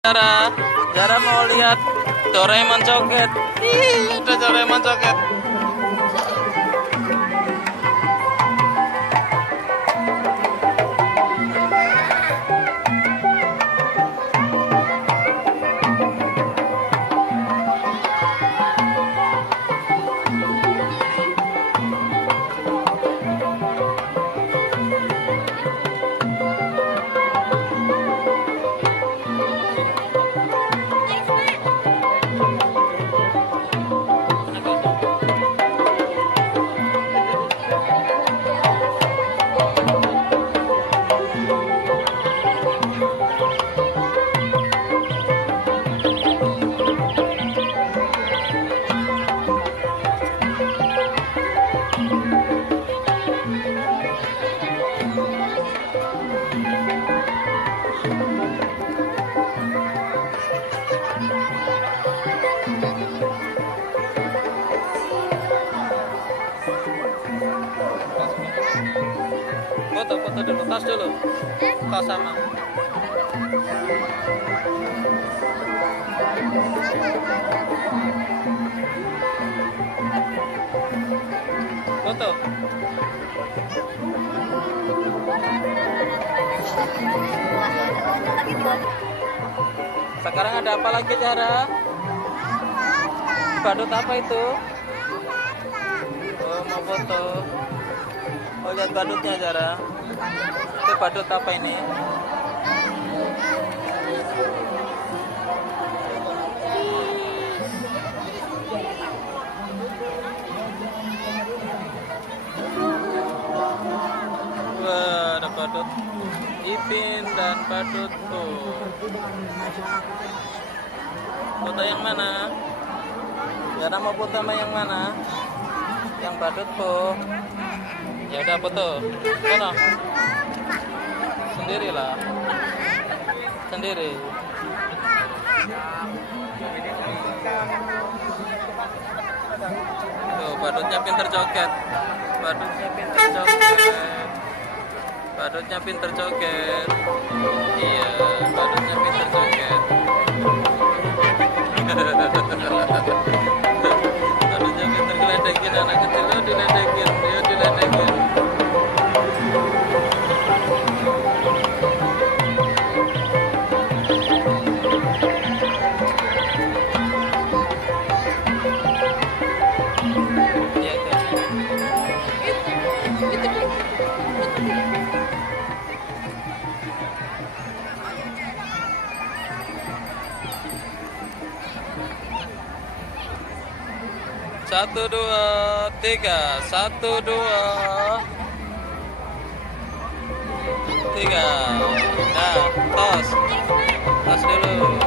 Zara mau lihat Doraemon coket. Ih, ada Doraemon coket. Foto dulu, tas dulu. Tas sama. Foto. Sekarang ada apa lagi, Zara? Badut apa itu? Oh, mau foto. Oh, lihat badutnya, Zara. Itu badut apa ini? Wah, ada badut Ipin dan badut tuh. Foto yang mana? Zara mau foto sama yang mana? Yang badut tuh. Ya udah foto. Mana? Sendirilah. Sendiri. Tuh, badutnya pinter joget. Badutnya pinter joget. Badutnya pinter joget. Iya, badutnya pinter joget. Badutnya pinter ngeledekin anak kecil, diledekin, dia diledekin. Satu, dua, tiga. Satu, dua, tiga. Nah, tos dulu.